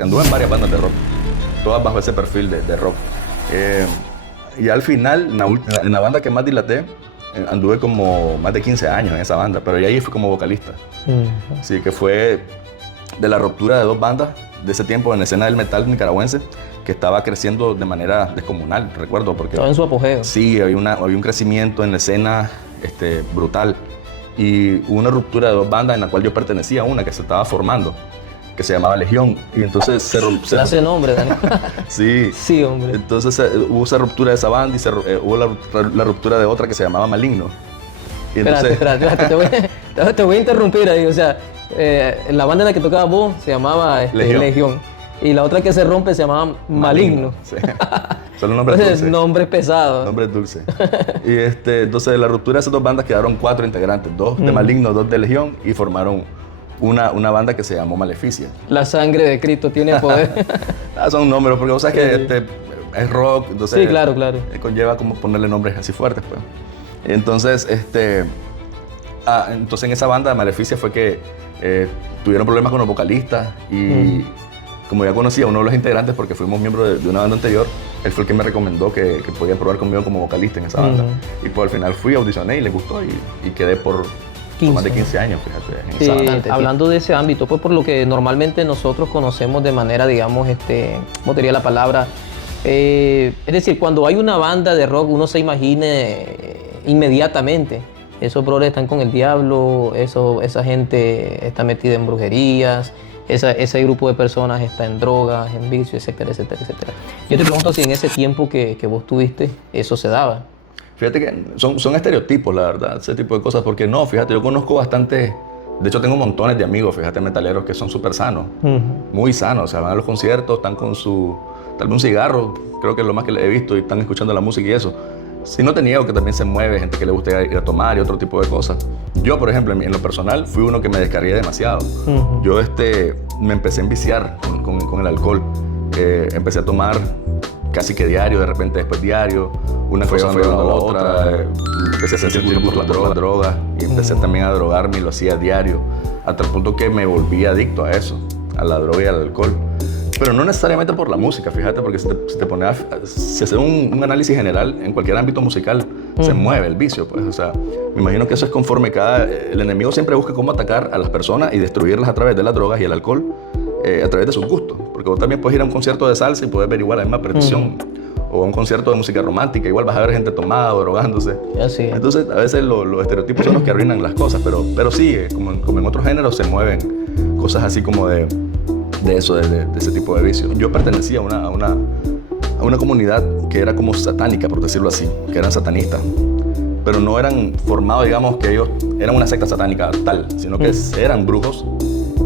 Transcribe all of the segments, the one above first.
Anduve en varias bandas de rock, todas bajo ese perfil de rock. Y al final, en la banda que más dilaté, anduve como más de 15 años en esa banda, pero ya ahí fui como vocalista. Así que fue de la ruptura de dos bandas de ese tiempo en la escena del metal nicaragüense, que estaba creciendo de manera descomunal, recuerdo. Porque estaba en su apogeo. Sí, había un crecimiento en la escena brutal. Y hubo una ruptura de dos bandas en la cual yo pertenecía a una que se estaba formando, que se llamaba Legión, y entonces se rompió. Hace nombre, Dani. Sí. Sí, hombre. Entonces hubo esa ruptura de esa banda y hubo la ruptura de otra que se llamaba Maligno. Y entonces... Espérate, te voy a interrumpir ahí. O sea, la banda en la que tocaba vos se llamaba Legión. Y la otra que se rompe se llamaba Maligno. Sí. Son nombres dulces. Nombres pesados. Nombres dulces. Y entonces de la ruptura de esas dos bandas quedaron 4 integrantes, 2 de Maligno, 2 de Legión, y formaron una banda que se llamó Maleficia. La sangre de Cristo tiene poder. Son nombres, porque vos sabes que es rock, entonces sí, claro. Conlleva como ponerle nombres así fuertes, pues. Entonces, entonces en esa banda Maleficia fue que tuvieron problemas con los vocalistas y como ya conocía a uno de los integrantes porque fuimos miembros de una banda anterior, él fue el que me recomendó que podía probar conmigo como vocalista en esa banda. Y pues al final fui, audicioné y le gustó y quedé por más de 15 años, fíjate, en esa banda. Hablando de ese ámbito, pues por lo que normalmente nosotros conocemos de manera, digamos, ¿cómo te diría la palabra? Es decir, cuando hay una banda de rock, uno se imagine inmediatamente, esos brothers están con el diablo, esa gente está metida en brujerías, ese grupo de personas está en drogas, en vicios, etcétera. Yo te pregunto si en ese tiempo que vos tuviste, eso se daba. Fíjate que son estereotipos, la verdad, ese tipo de cosas, porque no, fíjate, yo conozco bastante, de hecho tengo montones de amigos, fíjate, metaleros que son súper sanos, muy sanos, o sea, van a los conciertos, están con tal vez un cigarro, creo que es lo más que he visto, y están escuchando la música y eso. Si no te niego que también se mueve, gente que le gusta ir a tomar y otro tipo de cosas. Yo, por ejemplo, en lo personal, fui uno que me descargué demasiado. Yo me empecé a enviciar con el alcohol. Empecé a tomar casi que diario, de repente después diario. Una cosa fue llevando a la otra. Empecé a sentir por las drogas y empecé también a drogarme y lo hacía diario. Hasta el punto que me volví adicto a eso, a la droga y al alcohol. Pero no necesariamente por la música, fíjate, porque si hace un análisis general en cualquier ámbito musical, se mueve el vicio, pues, o sea, me imagino que eso es conforme el enemigo siempre busca cómo atacar a las personas y destruirlas a través de las drogas y el alcohol, a través de sus gustos, porque vos también puedes ir a un concierto de salsa y puedes ver igual la misma perdición, o a un concierto de música romántica, igual vas a ver gente tomada o drogándose. Así es. Entonces, a veces los estereotipos son los que arruinan las cosas, pero sí, como en otros géneros se mueven cosas así como de ese tipo de vicios. Yo pertenecía a una comunidad que era como satánica, por decirlo así, que eran satanistas, pero no eran formados, digamos, que ellos eran una secta satánica tal, sino que eran brujos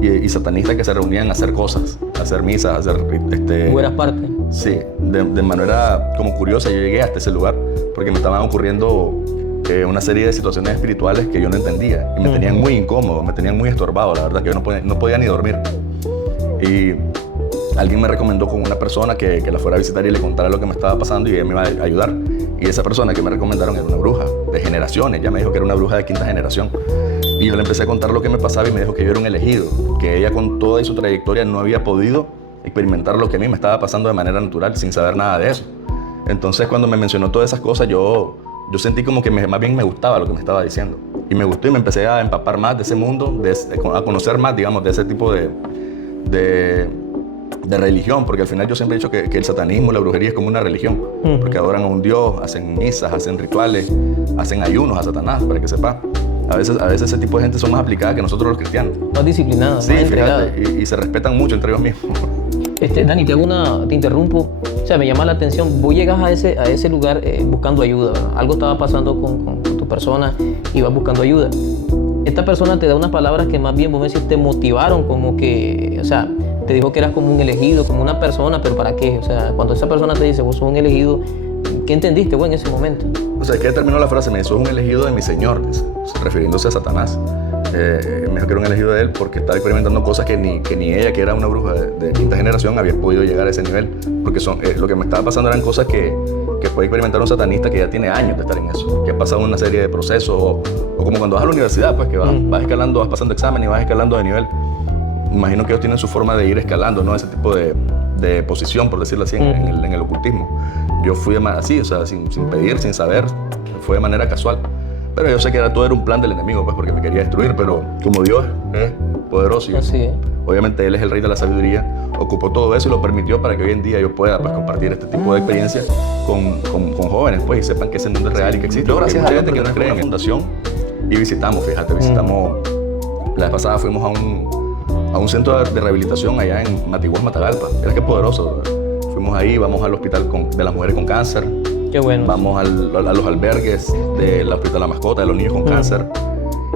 y satanistas que se reunían a hacer cosas, a hacer misas, a hacer... ¿Tú eras parte? Sí, de manera como curiosa yo llegué hasta ese lugar porque me estaban ocurriendo una serie de situaciones espirituales que yo no entendía y me tenían muy incómodo, me tenían muy estorbado, la verdad, que yo no podía ni dormir. Y alguien me recomendó con una persona que la fuera a visitar y le contara lo que me estaba pasando y ella me iba a ayudar. Y esa persona que me recomendaron era una bruja de generaciones. Ella me dijo que era una bruja de 5ª generación. Y yo le empecé a contar lo que me pasaba y me dijo que yo era un elegido, que ella con toda su trayectoria no había podido experimentar lo que a mí me estaba pasando de manera natural, sin saber nada de eso. Entonces cuando me mencionó todas esas cosas, yo sentí como que más bien me gustaba lo que me estaba diciendo. Y me gustó y me empecé a empapar más de ese mundo, a conocer más, digamos, de ese tipo de religión, porque al final yo siempre he dicho que el satanismo, la brujería es como una religión, porque adoran a un dios, hacen misas, hacen rituales, hacen ayunos a Satanás, para que sepa. A veces ese tipo de gente son más aplicada que nosotros los cristianos. Más disciplinados, sí, más entregados. Y se respetan mucho entre ellos mismos. Dani, te interrumpo. O sea, me llama la atención. Vos llegas a ese lugar buscando ayuda, ¿verdad? Algo estaba pasando con tu persona y vas buscando ayuda. Esta persona te da unas palabras que más bien, vos me decís, te motivaron, como que, o sea, te dijo que eras como un elegido, como una persona, pero ¿para qué? O sea, cuando esa persona te dice, vos sos un elegido, ¿qué entendiste vos en ese momento? O sea, que terminó la frase, me dijo, sos un elegido de mi Señor, dice, refiriéndose a Satanás. Me dijo que era un elegido de él porque estaba experimentando cosas que ni ella, que era una bruja de 5ª generación, había podido llegar a ese nivel. Porque lo que me estaba pasando eran cosas que puede experimentar un satanista que ya tiene años de estar en eso, que ha pasado una serie de procesos, o como cuando vas a la universidad, pues que vas escalando, vas pasando examen y vas escalando de nivel. imagino que ellos tienen su forma de ir escalando, ¿no? Ese tipo de posición, por decirlo así, en el ocultismo. Yo fui así, o sea, sin pedir, sin saber, fue de manera casual. Pero yo sé que todo era un plan del enemigo, pues, porque me quería destruir, pero como Dios es poderoso y obviamente Él es el rey de la sabiduría, ocupó todo eso y lo permitió para que hoy en día yo pueda, pues, compartir este tipo de experiencias con jóvenes, pues, y sepan que ese mundo es real y que existe. Yo, gracias a Dios, que no creen en fundación y visitamos, fíjate, la vez pasada fuimos a un centro de rehabilitación allá en Matiguás, Matagalpa. Mira qué poderoso. Fuimos ahí, vamos al hospital de las mujeres con cáncer. Qué bueno. Vamos a los albergues del hospital de la mascota, de los niños con cáncer.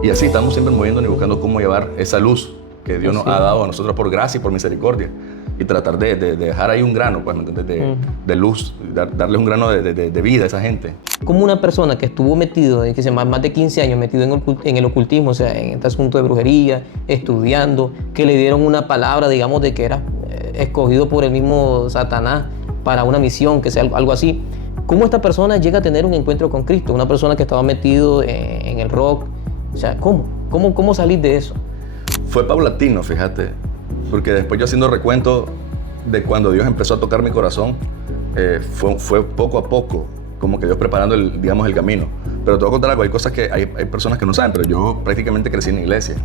Y así estamos siempre moviéndonos y buscando cómo llevar esa luz que Dios nos ha dado a nosotros por gracia y por misericordia. Y tratar de dejar ahí un grano, pues, de luz, darles un grano de vida a esa gente. Como una persona que estuvo metido, que se más de 15 años metido en el ocultismo, o sea, en este asunto de brujería, estudiando, que le dieron una palabra, digamos, de que era escogido por el mismo Satanás para una misión, que sea algo así. ¿Cómo esta persona llega a tener un encuentro con Cristo? Una persona que estaba metido en el rock. O sea, ¿cómo salir de eso? Fue paulatino, fíjate, porque después yo haciendo recuento de cuando Dios empezó a tocar mi corazón, fue poco a poco, como que Dios preparando el camino. Pero te voy a contar algo, hay cosas que hay personas que no saben, pero yo prácticamente crecí en la iglesia.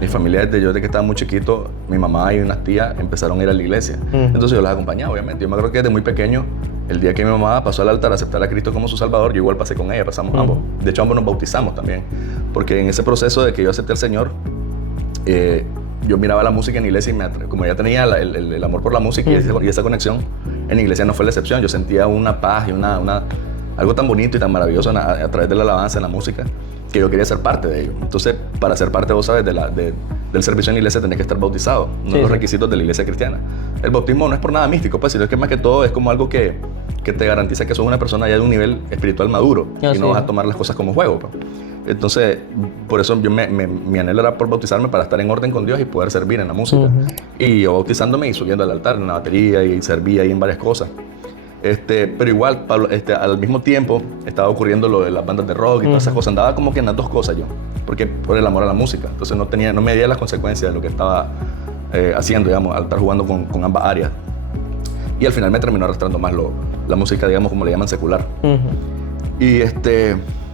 Mi familia, desde que estaba muy chiquito, mi mamá y unas tías empezaron a ir a la iglesia. Entonces yo las acompañaba, obviamente. Yo me acuerdo que desde muy pequeño, el día que mi mamá pasó al altar a aceptar a Cristo como su Salvador, yo igual pasé con ella, pasamos ambos. De hecho, ambos nos bautizamos también. Porque en ese proceso de que yo acepté al Señor, yo miraba la música en la iglesia y como ya tenía el amor por la música y esa conexión, en la iglesia no fue la excepción. Yo sentía una paz y algo tan bonito y tan maravilloso a través de la alabanza, en la música, que yo quería ser parte de ello. Entonces, para ser parte, vos sabes, del servicio en la iglesia tenés que estar bautizado, uno de los requisitos de la iglesia cristiana. El bautismo no es por nada místico, pues, sino que más que todo es como algo que te garantiza que sos una persona ya de un nivel espiritual maduro y no vas a tomar las cosas como juego, pues. Entonces, por eso mi anhelo era por bautizarme para estar en orden con Dios y poder servir en la música. Y yo bautizándome y subiendo al altar en la batería y servía ahí en varias cosas. Pero igual, al mismo tiempo, estaba ocurriendo lo de las bandas de rock y todas esas cosas. Andaba como que en las dos cosas yo, porque por el amor a la música. Entonces no medía las consecuencias de lo que estaba haciendo, digamos, al estar jugando con ambas áreas. Y al final me terminó arrastrando más la música, digamos, como le llaman, secular.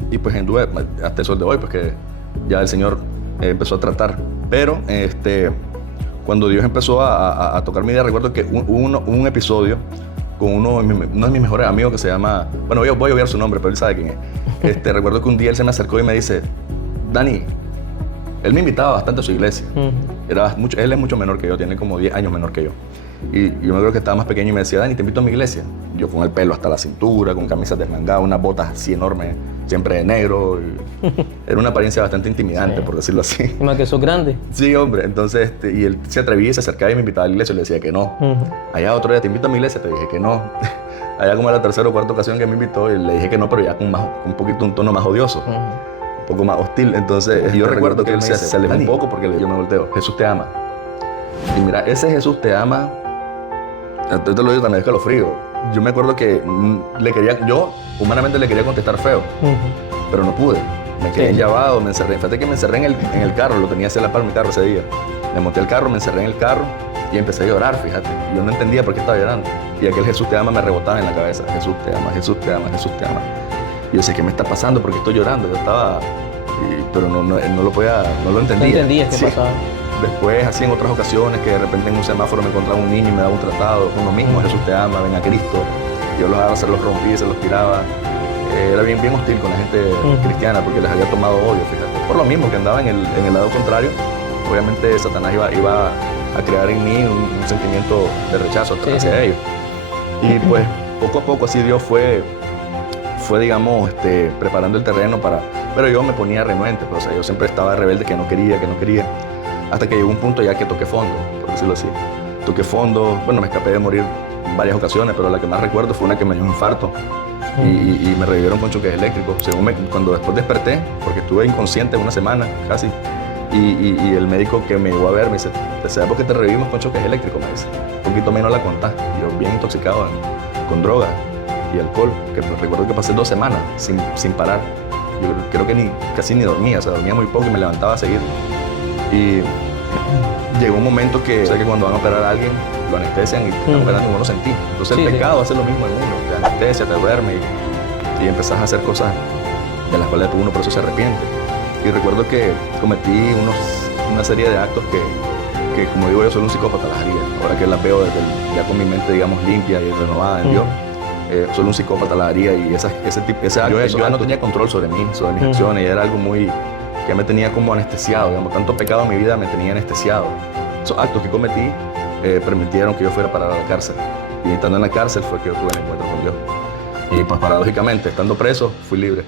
Y pues anduve hasta el sol de hoy, pues que ya el Señor empezó a tratar. Pero cuando Dios empezó a tocar mi vida, recuerdo que hubo un episodio con uno de mis mejores amigos que se llama... Bueno, voy a obviar su nombre, pero él sabe quién es. Recuerdo que un día él se me acercó y me dice, Dani, él me invitaba bastante a su iglesia. Él es mucho menor que yo, tiene como 10 años menor que yo. Y yo me acuerdo que estaba más pequeño y me decía, Dani, te invito a mi iglesia. Yo con el pelo hasta la cintura, con camisas desmangadas, unas botas así enormes, siempre de negro. Era una apariencia bastante intimidante, por decirlo así. ¿Y más que sos grande? Sí, hombre. Entonces, y él se atrevía y se acercaba y me invitaba a la iglesia y le decía que no. Allá otro día, te invito a mi iglesia, te dije que no. Allá como era la tercera o cuarta ocasión que me invitó y le dije que no, pero ya con un poquito un tono más odioso. Un poco más hostil. Entonces, yo recuerdo que él se alejó un poco porque yo me volteo. Jesús te ama. Y mira, ese Jesús te ama. Entonces te lo digo, también es frío. Yo me acuerdo que yo humanamente le quería contestar feo, pero no pude. Me quedé enllavado, me encerré. Fíjate que me encerré en el carro, lo tenía hacia la palma mi carro ese día. Me monté al carro, me encerré en el carro y empecé a llorar, fíjate. Yo no entendía por qué estaba llorando. Y aquel Jesús te ama me rebotaba en la cabeza. Jesús te ama, Jesús te ama, Jesús te ama. Y yo sé, ¿qué me está pasando? ¿Por qué estoy llorando? Yo estaba... pero no lo entendía. No entendías qué pasaba. Después, así en otras ocasiones, que de repente en un semáforo me encontraba un niño y me daba un tratado con lo mismo, Jesús te ama, ven a Cristo. Yo los agarraba, se los rompía, se los tiraba. Era bien hostil con la gente cristiana porque les había tomado odio, fíjate. Por lo mismo que andaba en el lado contrario, obviamente Satanás iba a crear en mí un sentimiento de rechazo hacia ellos. Y pues, poco a poco así Dios fue digamos, preparando el terreno para... Pero yo me ponía renuente, pues, o sea, yo siempre estaba rebelde, que no quería. Hasta que llegó un punto ya que toqué fondo, por decirlo así. Toqué fondo, bueno, me escapé de morir en varias ocasiones, pero la que más recuerdo fue una que me dio un infarto y me revivieron con choques eléctricos. Cuando después desperté, porque estuve inconsciente una semana casi, y el médico que me llegó a ver me dice, ¿sabes por qué te revivimos con choques eléctricos? Me dice, un poquito menos la contás. Yo bien intoxicado con drogas y alcohol, que recuerdo que pasé 2 semanas sin parar. Yo creo que casi ni dormía, o sea, dormía muy poco y me levantaba a seguir. Y llegó un momento que, sé que cuando van a operar a alguien, lo anestesian y te están operando y uno lo sentí. Entonces el pecado hace lo mismo en uno, te anestesia, te duerme y empezás a hacer cosas de las cuales uno por eso se arrepiente. Y recuerdo que cometí una serie de actos que como digo yo, soy un psicópata, las haría. Ahora que las veo ya con mi mente, digamos, limpia y renovada en Dios, soy un psicópata, las haría. Y ese acto, yo ya no tenía control sobre mí, sobre mis acciones, y era algo que me tenía como anestesiado, digamos, tanto pecado en mi vida me tenía anestesiado. Esos actos que cometí permitieron que yo fuera para la cárcel. Y estando en la cárcel fue que yo tuve el encuentro con Dios. Y pues paradójicamente, estando preso, fui libre.